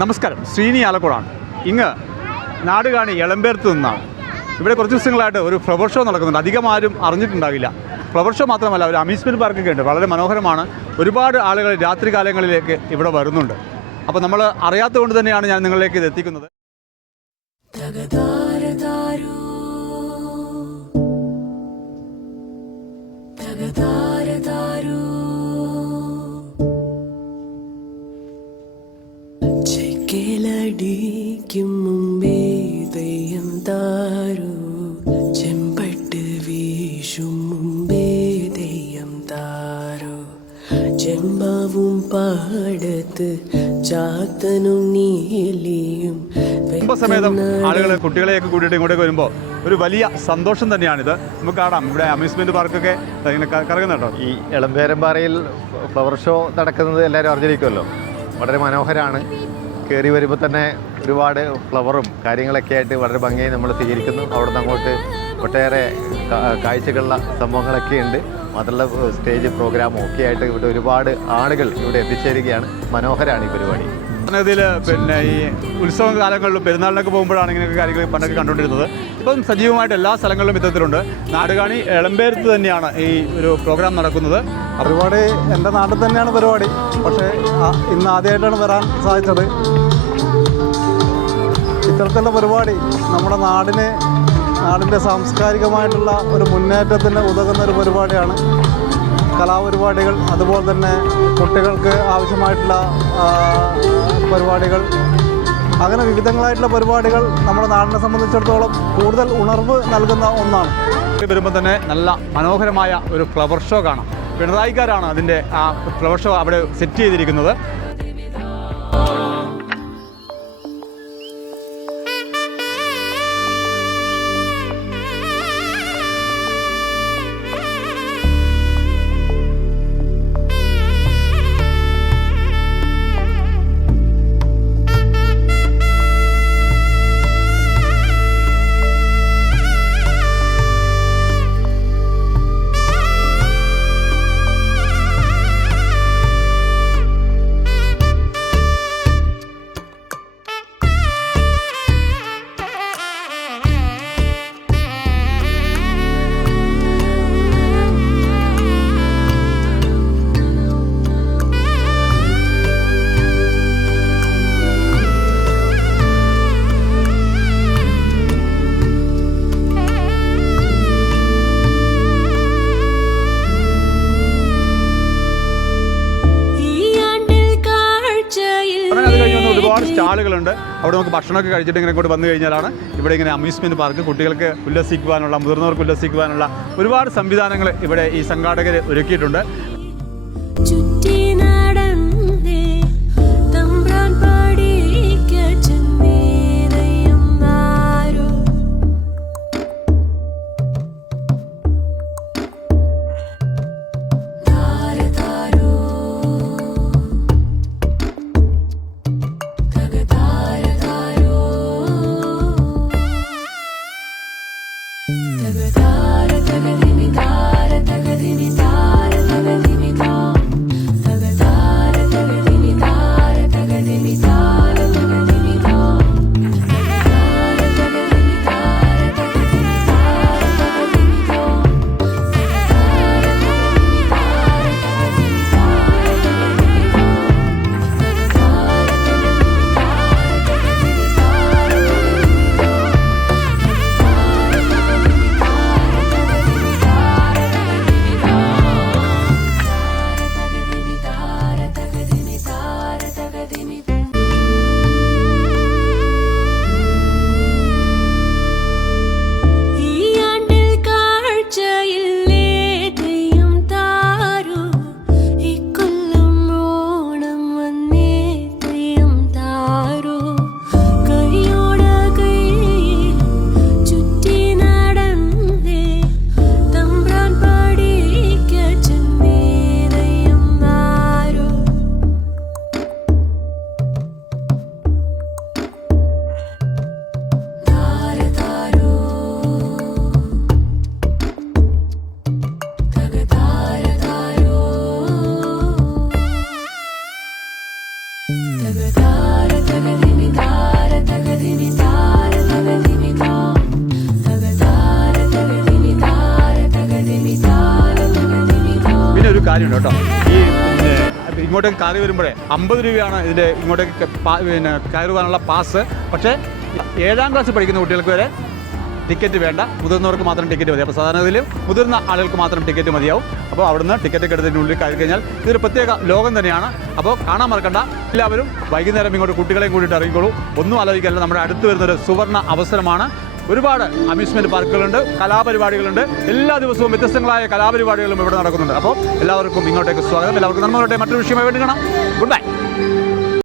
നമസ്കാരം. ശ്രീനി ആലക്കോടാണ്. ഇങ്ങ് നാടുകാണി എളമ്പേർത്ത് നിന്നാണ്. ഇവിടെ കുറച്ച് ദിവസങ്ങളായിട്ട് ഒരു ഫ്ലവർ ഷോ നടക്കുന്നുണ്ട്. അധികം ആരും അറിഞ്ഞിട്ടുണ്ടാവില്ല. ഫ്ലവർ ഷോ മാത്രമല്ല ഒരു അമ്യൂസ്മെന്റ് പാർക്കൊക്കെ ഉണ്ട്. വളരെ മനോഹരമാണ്. ഒരുപാട് ആളുകൾ രാത്രി കാലങ്ങളിലേക്ക് ഇവിടെ വരുന്നുണ്ട്. അപ്പോൾ നമ്മൾ അറിയാത്തതുകൊണ്ട് തന്നെയാണ് ഞാൻ നിങ്ങളിലേക്ക് ഇത് എത്തിക്കുന്നത്. തകതാരതാരോ. മുമ്പേ തെയ്യം താരോ. ചെമ്പട്ട് വീശും മുമ്പേ തെയ്യം താരോ. ചെമ്പാവും പാടത്ത് ചാത്തനും നീലിയും കുടുംബസമേതം ആളുകൾ കുട്ടികളെയൊക്കെ കൂട്ടിയിട്ട് ഇങ്ങോട്ടേക്ക് വരുമ്പോൾ ഒരു വലിയ സന്തോഷം തന്നെയാണിത്. നമുക്ക് കാണാം. ഇവിടെ അമ്യൂസ്മെന്റ് പാർക്കൊക്കെ ഇങ്ങനെ കറങ്ങുന്നുണ്ടോ? ഈ എളമ്പേരമ്പാറയിൽ ഫ്ലവർ ഷോ നടക്കുന്നത് എല്ലാവരും അറിഞ്ഞിരിക്കുമല്ലോ. വളരെ മനോഹരമാണ് കയറി വരുമ്പോൾ തന്നെ ഒരുപാട് ഫ്ലവറും കാര്യങ്ങളൊക്കെ ആയിട്ട് വളരെ ഭംഗിയായി നമ്മൾ സ്വീകരിക്കുന്നു. അവിടെ നിന്ന് അങ്ങോട്ട് ഒട്ടേറെ കാഴ്ചകളുള്ള സംഭവങ്ങളൊക്കെ ഉണ്ട്. മാത്രമല്ല സ്റ്റേജ് പ്രോഗ്രാമും ഒക്കെ ആയിട്ട് ഇവിടെ ഒരുപാട് ആളുകൾ ഇവിടെ എത്തിച്ചേരുകയാണ്. മനോഹരമാണ് ഈ പരിപാടി. ഇതിൽ പിന്നെ ഈ ഉത്സവ കാലങ്ങളിലും പെരുന്നാളിനൊക്കെ പോകുമ്പോഴാണ് ഇങ്ങനെയൊക്കെ കാര്യങ്ങൾ പണ്ടൊക്കെ കണ്ടുകൊണ്ടിരുന്നത്. ഇപ്പം സജീവമായിട്ട് എല്ലാ സ്ഥലങ്ങളിലും ഇത്തരത്തിലുണ്ട്. നാടുകാണി എളമ്പേരത്ത് തന്നെയാണ് ഈ ഒരു പ്രോഗ്രാം നടക്കുന്നത്. പരിപാടി എന്റെ നാട്ടിൽ തന്നെയാണ് പരിപാടി. പക്ഷേ ഇന്ന് ആദ്യമായിട്ടാണ് വരാൻ സാധിച്ചത്. ഇത്തരത്തിലുള്ള പരിപാടി നമ്മുടെ നാടിനെ നാടിന്റെ സാംസ്കാരികമായിട്ടുള്ള ഒരു മുന്നേറ്റത്തിന് ഉതകുന്ന ഒരു പരിപാടിയാണ്. കലാപരിപാടികൾ അതുപോലെ തന്നെ കുട്ടികൾക്ക് ആവശ്യമായിട്ടുള്ള പരിപാടികൾ. അങ്ങനെ വിവിധങ്ങളായിട്ടുള്ള പരിപാടികൾ നമ്മുടെ നാടിനെ സംബന്ധിച്ചിടത്തോളം കൂടുതൽ ഉണർവ് നൽകുന്ന ഒന്നാണ്. വരുമ്പോൾ തന്നെ നല്ല മനോഹരമായ ഒരു ഫ്ലവർ ഷോ കാണാം. പിണറായിക്കാരാണ് അതിന്റെ ആ ഫ്ലവർ ഷോ അവിടെ സെറ്റ് ചെയ്തിരിക്കുന്നത്. സ്റ്റാളുകളുണ്ട് അവിടെ നമുക്ക് ഭക്ഷണമൊക്കെ കഴിച്ചിട്ട് ഇങ്ങനെ ഇങ്ങോട്ട് വന്നു കഴിഞ്ഞാലാണ് ഇവിടെ ഇങ്ങനെ അമ്യൂസ്മെന്റ് പാർക്ക് കുട്ടികൾക്ക് ഉല്ലസിക്കുവാനുള്ള മുതിർന്നവർക്ക് ഉല്ലസിക്കുവാനുള്ള ഒരുപാട് സംവിധാനങ്ങൾ ഇവിടെ ഈ സംഘാടകർ ഒരുക്കിയിട്ടുണ്ട്. തകതാര തകതിനി താര തകതിനി താര കാര്യമുണ്ട് കേട്ടോ. ഈ ഇങ്ങോട്ടേക്ക് കയറി വരുമ്പോഴേ അമ്പത് രൂപയാണ് ഇതിന്റെ ഇങ്ങോട്ടേക്ക് പിന്നെ കയറി പോകാനുള്ള പാസ്. പക്ഷേ ഏഴാം ക്ലാസ് പഠിക്കുന്ന കുട്ടികൾക്ക് വരെ ടിക്കറ്റ് വേണ്ട. മുതിർന്നവർക്ക് മാത്രം ടിക്കറ്റ് മതി. അപ്പോൾ സാധാരണ ഇതിൽ മുതിർന്ന ആളുകൾക്ക് മാത്രം ടിക്കറ്റ് മതിയാവും. അപ്പോൾ അവിടുന്ന് ടിക്കറ്റ് എടുത്തതിനുള്ളിൽ കയറി കഴിഞ്ഞാൽ ഇതൊരു പ്രത്യേക ലോകം തന്നെയാണ്. അപ്പോൾ കാണാൻ മറക്കണ്ട. എല്ലാവരും വൈകുന്നേരം ഇങ്ങോട്ട് കുട്ടികളെയും കൂടിയിട്ട് ഇറങ്ങിക്കോളൂ. ഒന്നും ആലോചിക്കാനില്ല. നമ്മുടെ അടുത്ത് വരുന്നൊരു സുവർണ അവസരമാണ് ഒരുപാട് അമ്യൂസ്മെന്റ് പാർക്കുകളുണ്ട് കലാപരിപാടികളുണ്ട്. എല്ലാ ദിവസവും വ്യത്യസ്തങ്ങളായ കലാപരിപാടികളും ഇവിടെ നടക്കുന്നുണ്ട്. അപ്പോൾ എല്ലാവർക്കും ഇങ്ങോട്ടേക്ക് സ്വാഗതം. എല്ലാവർക്കും നന്മ മറ്റൊരു വിഷയമായി വേണ്ടി കാണാം. Good bye